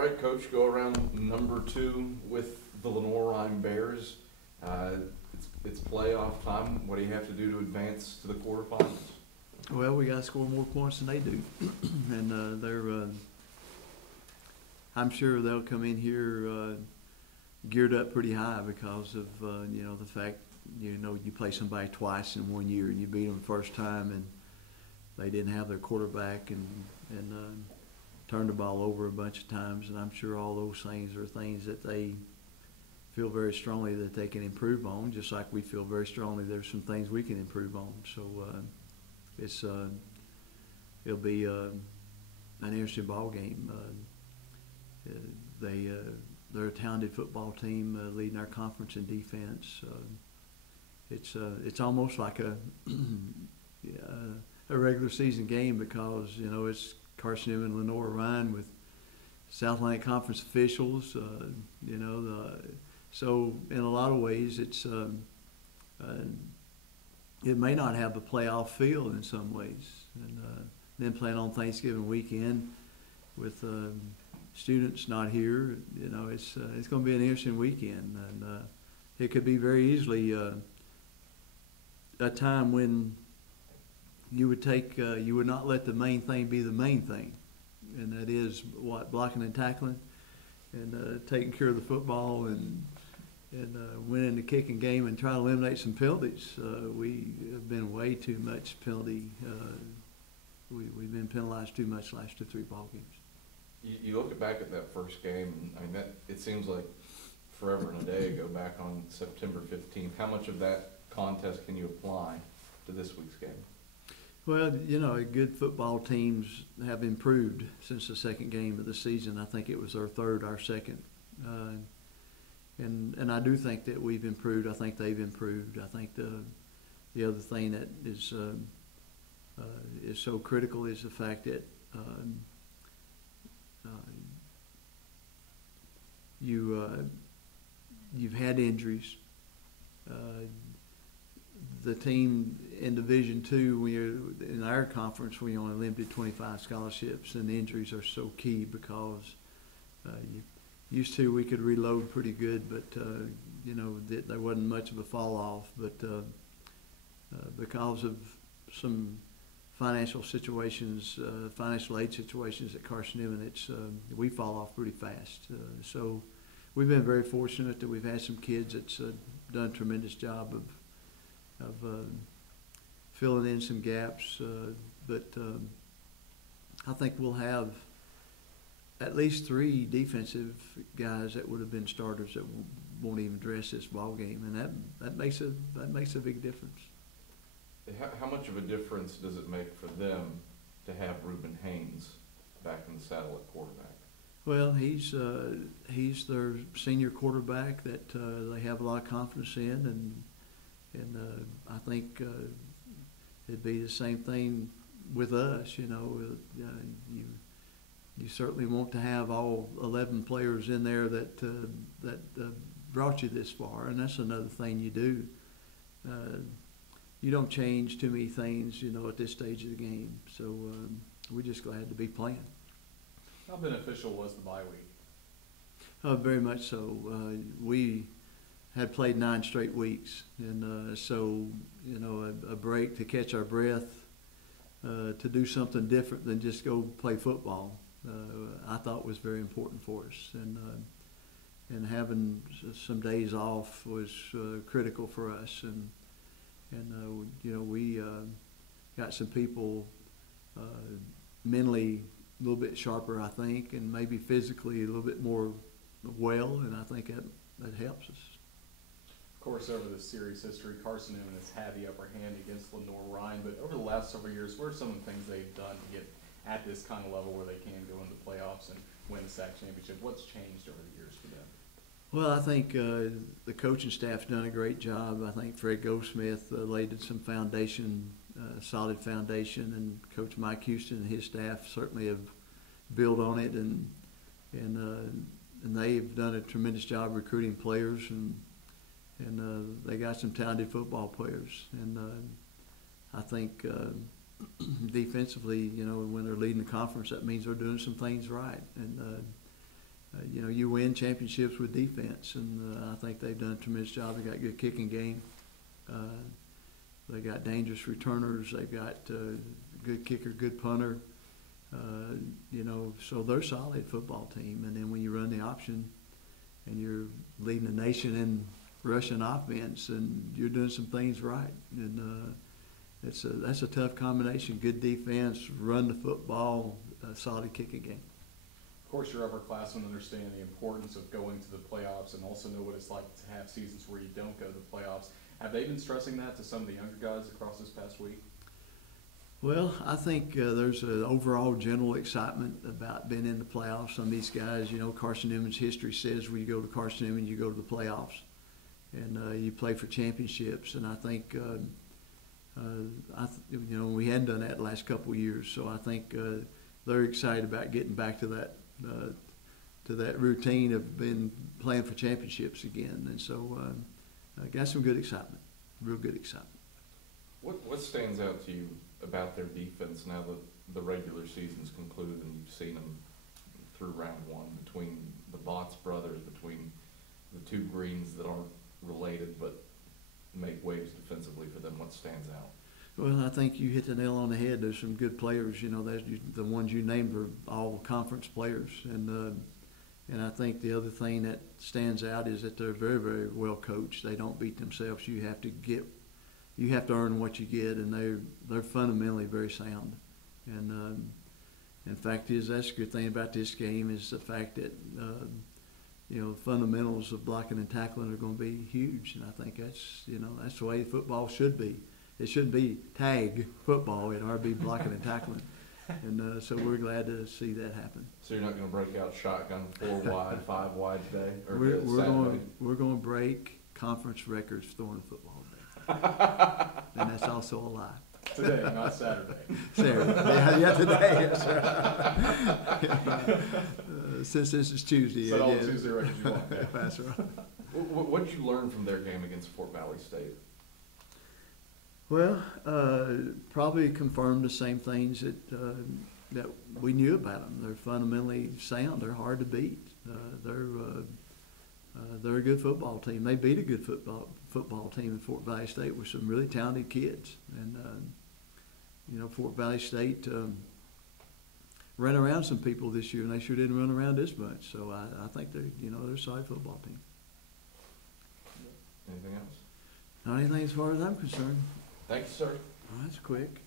right, Coach, go around number 2 with the Lenoir-Rhyne Bears. It's playoff time. What do you have to do to advance to the quarterfinals? Well, we got to score more points than they do, and they're. I'm sure they'll come in here geared up pretty high because of the fact you play somebody twice in 1 year and you beat them the first time and they didn't have their quarterback and turned the ball over a bunch of times, and I'm sure all those things are things that they feel very strongly that they can improve on, just like we feel very strongly there's some things we can improve on. So it'll be an interesting ball game. They're a talented football team leading our conference in defense. It's almost like a regular season game because it's Carson-Newman, Lenoir-Rhyne with South Atlantic Conference officials. So in a lot of ways it may not have a playoff feel in some ways, and then playing on Thanksgiving weekend with students not here, it's going to be an interesting weekend, and it could be very easily a time when you would not let the main thing be the main thing, and that is blocking and tackling, and taking care of the football and winning the kicking game and trying to eliminate some penalties. We have been way too much penalty. We've been penalized too much last 2-3 ball games. You look back at that first game, and it seems like forever and a day ago, back on September 15th. How much of that contest can you apply to this week's game? Well, good football teams have improved since the second game of the season. I think it was our third, our second. And I do think that we've improved. I think they've improved. I think the other thing that is so critical is the fact that you've had injuries. The team in Division II, in our conference, we only limited 25 scholarships, and the injuries are so key because used to we could reload pretty good, but there wasn't much of a fall off. But because of some financial situations, financial aid situations at Carson-Newman, we fall off pretty fast. So we've been very fortunate that we've had some kids that's done a tremendous job of filling in some gaps. But I think we'll have at least 3 defensive guys that would have been starters that won't even dress this ball game, and that makes a big difference. How much of a difference does it make for them to have Reuben Haynes back in the saddle at quarterback? Well, he's their senior quarterback that they have a lot of confidence in, and I think it'd be the same thing with us. You certainly want to have all 11 players in there that brought you this far, and that's another thing you do. You don't change too many things, at this stage of the game. So we're just glad to be playing. How beneficial was the bye week? Very much so. We had played 9 straight weeks, and so a break to catch our breath, to do something different than just go play football. I thought was very important for us, and having some days off was critical for us, and we got some people mentally a little bit sharper, I think, and maybe physically a little bit more well, and I think that helps us. Of course, over the series history, Carson-Newman has had the upper hand against Lenoir-Rhyne, but over the last several years, what are some of the things they've done to get at this kind of level where they can go into the playoffs and win the SAC championship? What's changed over the years for them? Well, I think the coaching staff's done a great job. I think Fred Goldsmith laid some foundation, solid foundation, and Coach Mike Houston and his staff certainly have built on it, and they've done a tremendous job recruiting players, and they got some talented football players, and I think defensively, when they're leading the conference, that means they're doing some things right, you know, you win championships with defense, and I think they've done a tremendous job. They got a good kicking game. They got dangerous returners. They've got good kicker, good punter. You know, so they're a solid football team. And then when you run the option and you're leading the nation in rushing offense, and you're doing some things right. And that's a tough combination. Good defense, run the football, solid kicking game. Of course, your upperclassmen understand the importance of going to the playoffs and also know what it's like to have seasons where you don't go to the playoffs. Have they been stressing that to some of the younger guys across this past week? Well, I think there's an overall general excitement about being in the playoffs. Some of these guys, you know, Carson-Newman's history says when you go to Carson-Newman, you go to the playoffs, and you play for championships. And I think, you know, we hadn't done that the last couple of years, so I think they're excited about getting back to that routine of being playing for championships again. And so, I got some good excitement, real good excitement. What stands out to you about their defense now that the regular season's concluded and you've seen them through round one, between the Botts brothers, between the two Greens that aren't related but make waves defensively for them? What stands out? Well, I think you hit the nail on the head. There's some good players. You know, the ones you named are all conference players, and I think the other thing that stands out is that they're very, very well coached. They don't beat themselves. You have to earn what you get, and they're fundamentally very sound. And in fact is, that's a good thing about this game is the fact that you know, the fundamentals of blocking and tackling are going to be huge, and I think that's the way football should be. It shouldn't be tag football. It ought to be blocking and tackling. And so we're glad to see that happen. So you're not going to break out shotgun 4 wide, 5 wide today? Or We're going to break conference records throwing a football today. And that's also a lie. Today, not Saturday. Saturday. Yeah, today. Yes, since this is Tuesday. Set all the Tuesday records you want. Yeah. That's right. What did you learn from their game against Fort Valley State? Well, probably confirmed the same things that we knew about them. They're fundamentally sound. They're hard to beat. They're a good football team. They beat a good football team in Fort Valley State with some really talented kids. And you know, Fort Valley State ran around some people this year, and they sure didn't run around this much. So I think they're a solid football team. Anything else? Not anything as far as I'm concerned. Thanks, sir. Well, that's quick.